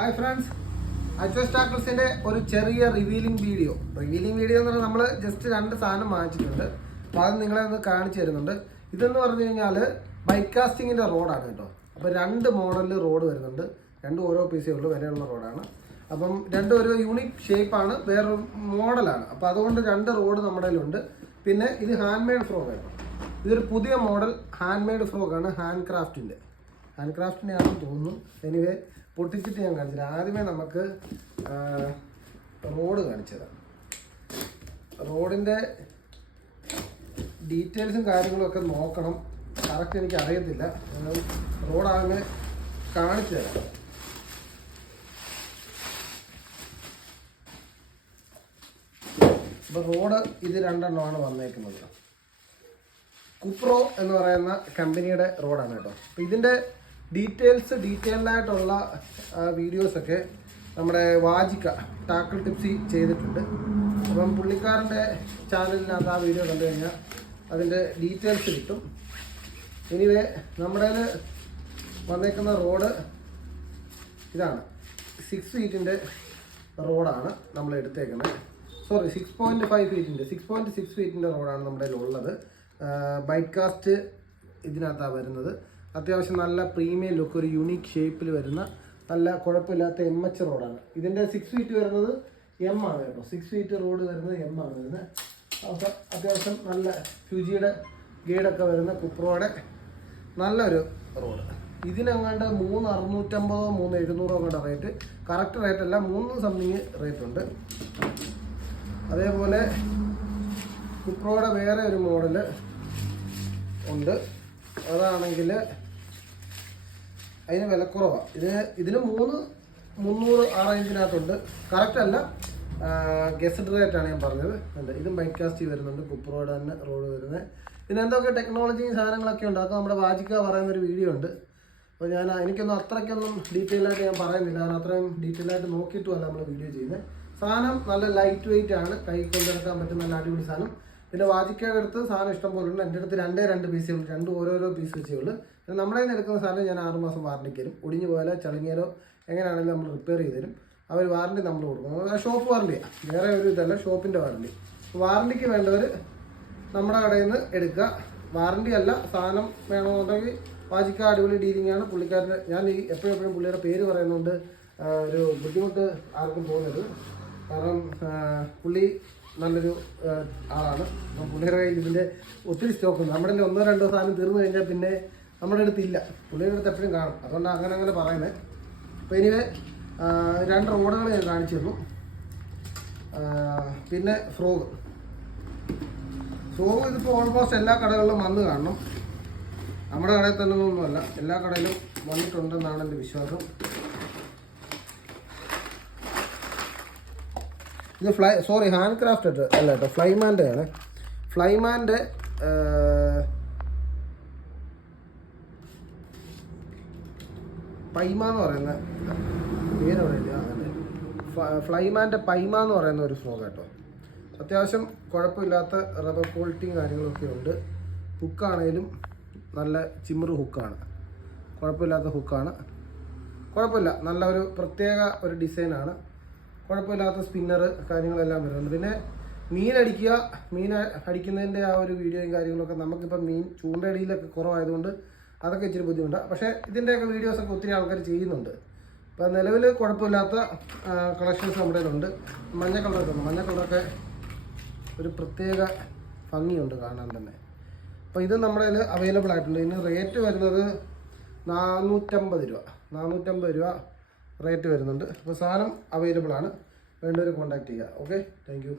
Hi friends, അച്വസ് ടാക്കിൾസിൻ്റെ ഒരു ചെറിയ revealing video എന്ന് പറഞ്ഞാൽ നമ്മൾ ജസ്റ്റ് രണ്ട് സാധനം വാങ്ങിച്ചിട്ടുണ്ട്. അപ്പോൾ അത് നിങ്ങളെ ഒന്ന് കാണിച്ചു തരുന്നുണ്ട്. ഇതെന്ന് പറഞ്ഞു കഴിഞ്ഞാൽ ബൈക്ക് കാസ്റ്റിങ്ങിൻ്റെ റോഡാണ് കേട്ടോ. അപ്പോൾ രണ്ട് മോഡലിൽ റോഡ് വരുന്നുണ്ട്. രണ്ടും ഓരോ പീസേ ഉള്ളൂ, വിലയുള്ള റോഡാണ്. അപ്പം രണ്ടും ഒരു യൂണിക് ഷേപ്പാണ്, വേറൊരു മോഡലാണ്. അപ്പോൾ അതുകൊണ്ട് രണ്ട് റോഡ് നമ്മുടെ കയ്യിലുണ്ട്. പിന്നെ ഇത് ഹാൻഡ് മെയ്ഡ് ഫ്രോഗ് കേട്ടോ. ഇതൊരു പുതിയ മോഡൽ ഹാൻഡ് മെയ്ഡ് ഫ്രോഗാണ്, ഹാൻഡ് ക്രാഫ്റ്റിൻ്റെ ആണെന്ന് തോന്നുന്നു. എനിവേ പൊട്ടിച്ചിട്ട് ഞാൻ കാണിച്ചില്ല. ആദ്യമേ നമുക്ക് റോഡ് കാണിച്ചതാണ്. റോഡിൻ്റെ ഡീറ്റെയിൽസും കാര്യങ്ങളും ഒക്കെ നോക്കണം, കറക്റ്റ് എനിക്ക് അറിയത്തില്ല. റോഡാകെ കാണിച്ചു തരാം. അപ്പോൾ റോഡ് ഇത് രണ്ടെണ്ണമാണ് വന്നേക്കുന്നത്. കുപ്രോ എന്ന് പറയുന്ന കമ്പനിയുടെ റോഡാണ് കേട്ടോ. അപ്പോൾ ഇതിൻ്റെ ഡീറ്റെയിൽഡായിട്ടുള്ള വീഡിയോസൊക്കെ നമ്മുടെ വാജിക്ക ടാക്കിൾ ടിപ്സി ചെയ്തിട്ടുണ്ട്. അപ്പം പുള്ളിക്കാരൻ്റെ ചാനലിനകത്ത് ആ വീഡിയോ കണ്ടു കഴിഞ്ഞാൽ അതിൻ്റെ ഡീറ്റെയിൽസ് കിട്ടും. എനിവേ നമ്മുടെ വന്നേക്കുന്ന റോഡ് ഇതാണ്. 6 ഫീറ്റിൻ്റെ റോഡാണ് നമ്മൾ എടുത്തേക്കുന്നത്. 6.6 ഫീറ്റിൻ്റെ റോഡാണ് നമ്മുടെ ഉള്ളത്. ബൈക്ക് കാസ്റ്റ് ഇതിനകത്താണ് വരുന്നത്. അത്യാവശ്യം നല്ല പ്രീമിയം ലുക്ക്, ഒരു യൂണീക്ക് ഷേപ്പിൽ വരുന്ന നല്ല കുഴപ്പമില്ലാത്ത MH റോഡാണ്. ഇതിൻ്റെ 6 ഫീറ്റ് വരുന്നത് M ആണ് കേട്ടോ. 6 ഫീറ്റ് റോഡ് വരുന്നത് M ആണ് വരുന്നത്. അപ്പോൾ അത്യാവശ്യം നല്ല ഫ്യൂജിയുടെ ഗൈഡൊക്കെ വരുന്ന കുപ്രോയുടെ നല്ലൊരു റോഡ്. ഇതിനങ്ങാണ്ട് 3650 3700 അങ്ങോട്ട് റേറ്റ്. കറക്റ്റ് റേറ്റ് അല്ല, 3 സംതിങ് റേറ്റ് ഉണ്ട്. അതേപോലെ കുപ്രോയുടെ വേറെ ഒരു മോഡല് ഉണ്ട്. അതാണെങ്കിൽ അതിന് വിലക്കുറവാണ്. ഇതിന് 300 ആ റേഞ്ചിനകത്തുണ്ട്. കറക്റ്റ് അല്ല, ഗെസ്ഡ് റേറ്റാണ് ഞാൻ പറഞ്ഞത്. ഉണ്ട്. ഇതും ബൈക്ക് കാസ്റ്റ് വരുന്നുണ്ട്, കുപ്രോയുടെ തന്നെ റോഡ് വരുന്നത്. ഇതിനെന്തൊക്കെ ടെക്നോളജിയും സാധനങ്ങളൊക്കെ ഉണ്ട്. അതൊക്കെ നമ്മുടെ വാജിക്ക പറയുന്നൊരു വീഡിയോ ഉണ്ട്. അപ്പോൾ എനിക്കൊന്നും അത്രയ്ക്കൊന്നും ഡീറ്റെയിലായിട്ട് ഞാൻ പറയുന്നില്ല, കാരണം അത്രയും ഡീറ്റെയിലായിട്ട് നോക്കിയിട്ടുമല്ല നമ്മൾ വീഡിയോ ചെയ്യുന്നത്. സാധനം നല്ല ലൈറ്റ് വെയിറ്റ് ആണ്, കൈ കൊണ്ടെടുക്കാൻ പറ്റുന്ന നല്ല അടിപൊളി സാധനം. പിന്നെ വാജിക്കയുടെ അടുത്ത് സാധനം ഇഷ്ടം പോലെ ഉണ്ട്. എൻ്റെ അടുത്ത് 2 പീസേ ഉള്ളൂ, 2 ഓരോരോ പീസ് വെച്ചേ ഉള്ളൂ. പിന്നെ നമ്മുടെ കയ്യിൽ നിന്ന് എടുക്കുന്ന സാധനം ഞാൻ 6 മാസം വാറണ്ടിക്ക് തരും. ഒടിഞ്ഞു പോയാലോ ചളിങ്ങിയാലോ എങ്ങനെയാണെങ്കിലും നമ്മൾ റിപ്പയർ ചെയ്ത് തരും. അവർ വാറണ്ടി നമ്മൾ കൊടുക്കും. ഷോപ്പ് വാറണ്ടിയാണ്, വേറെ ഒരു ഇതല്ല, ഷോപ്പിൻ്റെ വാറണ്ടി. വാറണ്ടിക്ക് വേണ്ടവർ നമ്മുടെ കടയിൽ നിന്ന് എടുക്കുക. വാറണ്ടി അല്ല, സാധനം വേണമെന്നുണ്ടെങ്കിൽ വാജിക്ക അടിപൊളി ഡീലിംഗ് ആണ്. പുള്ളിക്കാരൻ്റെ ഞാൻ എപ്പോഴും പുള്ളിയുടെ പേര് പറയുന്നുണ്ട് ഒരു ബുദ്ധിമുട്ട് ആർക്കും തോന്നരുത്. കാരണം പുള്ളി നല്ലൊരു ആളാണ്. അപ്പം പുള്ളിയുടെ കയ്യിൽ ഇതിൻ്റെ ഒത്തിരി സ്റ്റോക്കുണ്ട്. നമ്മുടെ 1-2 സാധനം തീർന്നു കഴിഞ്ഞാൽ പിന്നെ നമ്മുടെ അടുത്തില്ല, പുള്ളിയുടെ അടുത്ത് എപ്പോഴും കാണും. അതുകൊണ്ട് അങ്ങനെ പറയുന്നത്. അപ്പോൾ എനിവേ 2 റോഡുകൾ ഞാൻ കാണിച്ചു തന്നു. പിന്നെ ഫ്രോഗ് ഇതിപ്പോൾ ഓൾമോസ്റ്റ് എല്ലാ കടകളിലും വന്ന് കാണണം. നമ്മുടെ കടയിൽ തന്നെ ഒന്നുമല്ല, എല്ലാ കടയിലും വന്നിട്ടുണ്ടെന്നാണ് എൻ്റെ വിശ്വാസം. ഇത് ഹാൻഡ് ക്രാഫ്റ്റ് അല്ല കേട്ടോ, ഫ്ലൈമാൻ്റെ ആണ്. ഫ്ലൈമാൻ്റെ പൈമ എന്ന് പറയുന്ന പേര് പറയില്ല, ഫ്ലൈമാൻ്റെ പൈമ എന്ന് പറയുന്ന ഒരു ഫ്രോഗ് കേട്ടോ. അത്യാവശ്യം കുഴപ്പമില്ലാത്ത റബ്ബർ ക്വാളിറ്റിയും കാര്യങ്ങളൊക്കെ ഉണ്ട്. ഹുക്കാണേലും നല്ല ചിമ്രു ഹുക്കാണ്, കുഴപ്പമില്ലാത്ത ഹുക്കാണ്. കുഴപ്പമില്ല, നല്ല ഒരു പ്രത്യേക ഒരു ഡിസൈനാണ്. കുഴപ്പമില്ലാത്ത സ്പിന്നർ കാര്യങ്ങളെല്ലാം വരുന്നുണ്ട്. പിന്നെ മീൻ അടിക്കുന്നതിൻ്റെ ആ ഒരു വീഡിയോയും കാര്യങ്ങളൊക്കെ നമുക്കിപ്പോൾ ചൂണ്ടടിയിലൊക്കെ കുറവായതുകൊണ്ട് അതൊക്കെ ഇച്ചിരി ബുദ്ധിമുട്ടാണ്. പക്ഷേ ഇതിൻ്റെയൊക്കെ വീഡിയോസൊക്കെ ഒത്തിരി ആൾക്കാർ ചെയ്യുന്നുണ്ട്. ഇപ്പോൾ നിലവിൽ കുഴപ്പമില്ലാത്ത കളക്ഷൻസ് നമ്മുടെ ഉണ്ട്. മഞ്ഞ കളറൊക്കെ ഒരു പ്രത്യേക ഭംഗിയുണ്ട് കാണാൻ തന്നെ. അപ്പോൾ ഇത് നമ്മുടെ കയ്യിൽ അവൈലബിൾ ആയിട്ടുണ്ട്. ഇതിന് റേറ്റ് വരുന്നത് 450 രൂപ റേറ്റ് വരുന്നുണ്ട്. അപ്പോൾ സാധനം അവൈലബിൾ ആണ്, വേണ്ടവർ കോൺടാക്ട് ചെയ്യുക. Okay, thank you.